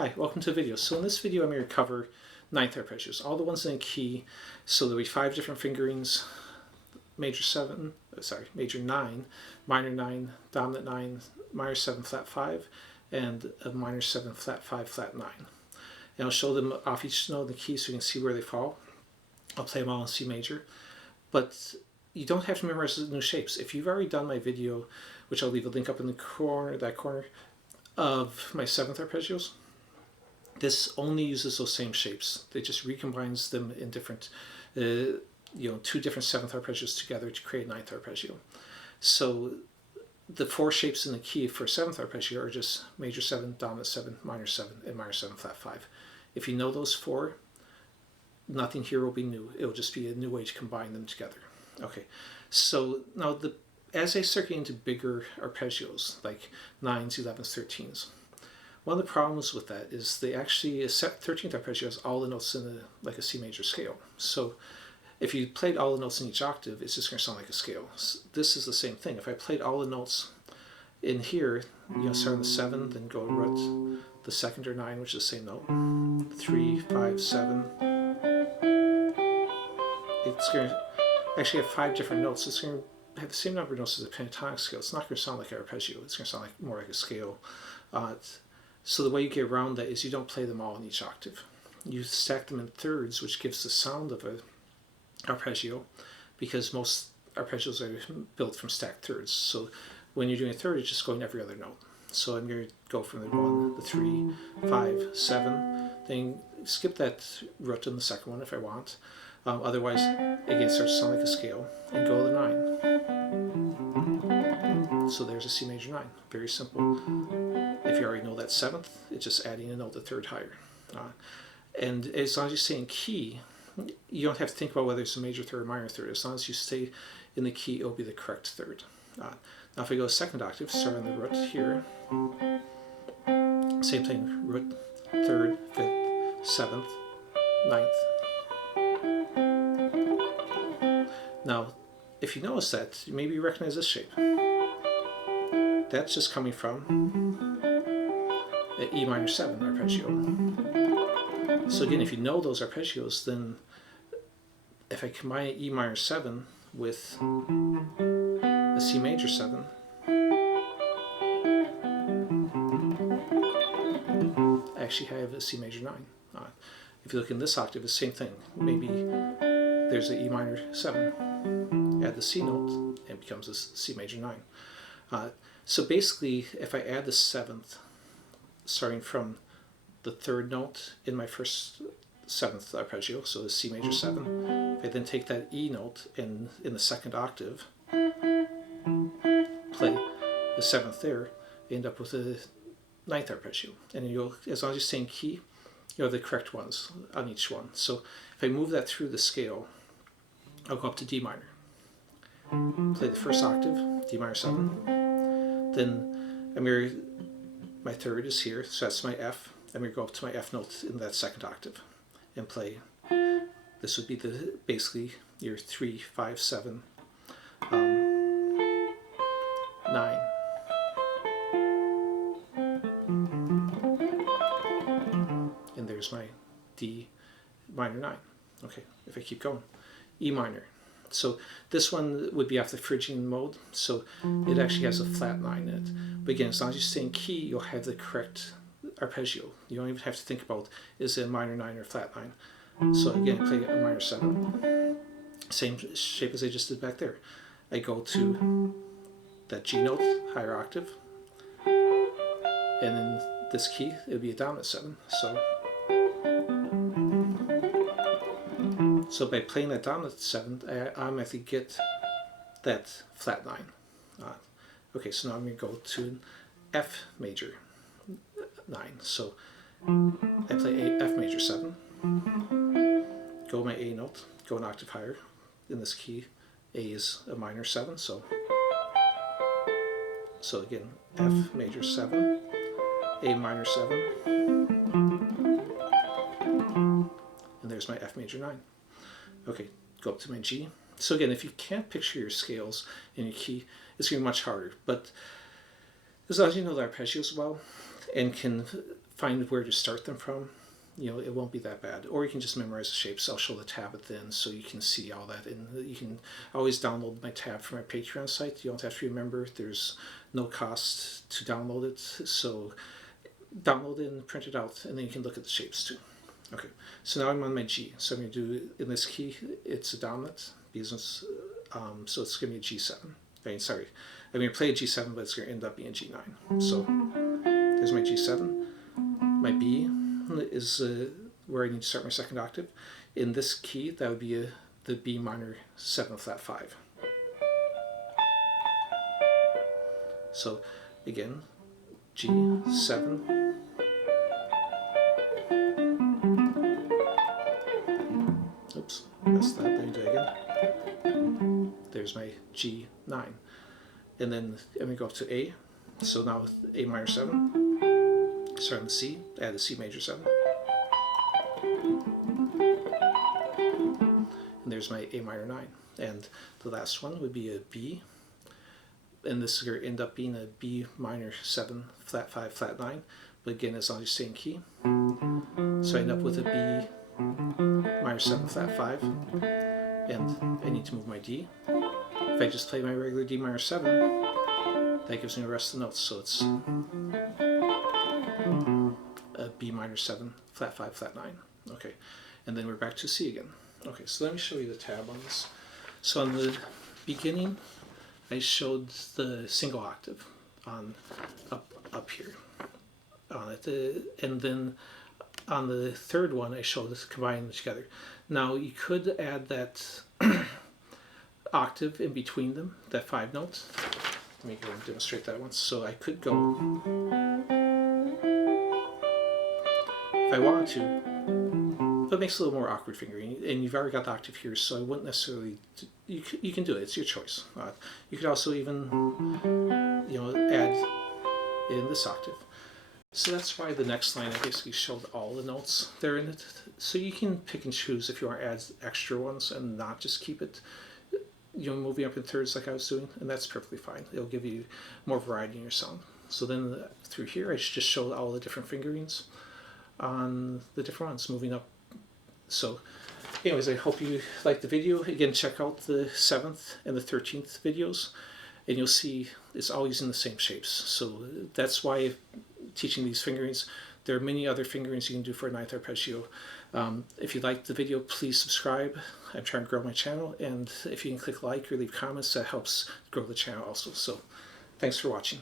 Hi, welcome to the video. So in this video I'm going to cover ninth arpeggios, all the ones in a key. So there'll be 5 different fingerings: major 9, minor 9, dominant 9, minor 7 flat 5, and a minor 7 flat 5 flat 9. And I'll show them off each note in the key so you can see where they fall. I'll play them all in C major, but you don't have to memorize the new shapes. If you've already done my video, which I'll leave a link up in the corner, of my 7th arpeggios, this only uses those same shapes. It just recombines them in different, 2 different 7th arpeggios together to create a 9th arpeggio. So the 4 shapes in the key for 7th arpeggio are just major 7, dominant 7, minor 7, and minor 7 flat 5. If you know those 4, nothing here will be new. It will just be a new way to combine them together. Okay, so now as I start getting into bigger arpeggios, like 9s, 11s, 13s, one of the problems with that is they actually, 13th arpeggio has all the notes in like a C major scale. So if you played all the notes in each octave, it's just going to sound like a scale. So this is the same thing. If I played all the notes in here, start on the 7, then go root the 2nd or 9, which is the same note, 3, 5, 7. It's going to actually have 5 different notes. It's going to have the same number of notes as a pentatonic scale. It's not going to sound like an arpeggio. It's going to sound more like a scale. So the way you get around that is you don't play them all in each octave. You stack them in thirds, which gives the sound of an arpeggio, because most arpeggios are built from stacked thirds. So when you're doing a third, it's just going every other note. So I'm going to go from the 1, the 3, 5, 7, then skip that root in the second one if I want. Otherwise, again, it starts to sound like a scale, and go to the 9. So there's a C major 9. Very simple. If you already know that 7th, it's just adding a note the 3rd higher. And as long as you stay in key, you don't have to think about whether it's a major 3rd or minor 3rd. As long as you stay in the key, it'll be the correct 3rd. Now if I go 2nd octave, start on the root here. Same thing, root, 3rd, 5th, 7th, 9th. Now, if you notice that, maybe you recognize this shape. That's just coming from an E minor 7 arpeggio. So again, if you know those arpeggios, then if I combine an E minor 7 with a C major 7, I actually have a C major 9. If you look in this octave, the same thing. Maybe there's an E minor 7. Add the C note, and it becomes a C major 9. So basically, if I add the 7th, starting from the 3rd note in my first 7th arpeggio, so the C major 7, if I then take that E note in the 2nd octave, play the 7th there, you end up with a 9th arpeggio. And as long as you stay in key, you have the correct ones on each one. So if I move that through the scale, I'll go up to D minor. Play the first octave, D minor 7. Then my 3rd is here, so that's my F. I'm going to go up to my F note in that 2nd octave and play. This would be basically your 3, 5, 7, 9. And there's my D minor 9. Okay, if I keep going, E minor. So this one would be off the Phrygian mode, so it actually has a flat 9 in it. But again, as long as you stay in key, you'll have the correct arpeggio. You don't even have to think about, is it a minor 9 or flat 9? So again, I play a minor 7. Same shape as I just did back there. I go to that G note, higher octave, and in this key, it would be a dominant 7. So by playing that dominant 7, I automatically get that flat 9. Okay, so now I'm going to go to an F major 9. So I play F major 7, go my A note, go an octave higher. In this key, A is a minor 7, so again, F major 7, A minor 7, and there's my F major 9. Okay, go up to my G. So again, if you can't picture your scales in your key, it's going to be much harder. But as long as you know the arpeggios well and can find where to start them from, you know, it won't be that bad. Or you can just memorize the shapes. I'll show the tab at the end so you can see all that. And you can always download my tab from my Patreon site. You don't have to remember. There's no cost to download it. So download it and print it out, and then you can look at the shapes too. Okay, so now I'm on my G. So I'm going to do, in this key, it's a dominant, because it's, so it's going to be a G7. I mean, sorry, I'm going to play a G7, but it's going to end up being a G9. So there's my G7. My B is where I need to start my second octave. In this key, that would be the B minor 7 flat 5. So again, G7. Oops, messed that. Let me do it again. There's my G9. And then I'm going to go up to A. So now with A minor 7, start on the C, add the C major 7. And there's my A minor 9. And the last one would be a B. And this is going to end up being a B minor 7 flat 5 flat 9. But again, as long as you stay in key. So I end up with a B minor 7 flat 5. And I need to move my D. If I just play my regular D minor 7, that gives me the rest of the notes. So it's a B minor 7 flat 5 flat 9. Okay, and then we're back to C again. Okay, so let me show you the tab on this. So on the beginning, I showed the single octave on up here on it, and then on the third one I showed this combining together. Now you could add that octave in between them, that 5 notes. Let me go and demonstrate that once. So I could go, if I wanted to, but it makes it a little more awkward fingering, and you've already got the octave here, so I wouldn't necessarily, you can do it, it's your choice. You could also even, you know, add in this octave. So that's why the next line I basically showed all the notes there in it. So you can pick and choose if you want to add extra ones and not just keep it, you know, moving up in thirds like I was doing, and that's perfectly fine. It'll give you more variety in your sound. So then through here I just showed all the different fingerings on the different ones moving up. So anyways, I hope you liked the video. Again, check out the 7th and the 13th videos, and you'll see it's all using the same shapes. So that's why teaching these fingerings, there are many other fingerings you can do for a 9th arpeggio. If you liked the video, please subscribe. I'm trying to grow my channel, and if you can click like or leave comments, that helps grow the channel also. So thanks for watching.